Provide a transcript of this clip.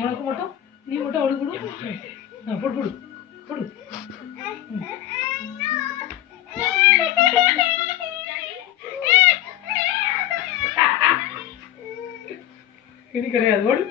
உனக்கு மட்டும் நீ மட்டும் அவளுக்கு கொடு. போடு போடு போடு. இது கிடையாது, ஓடு.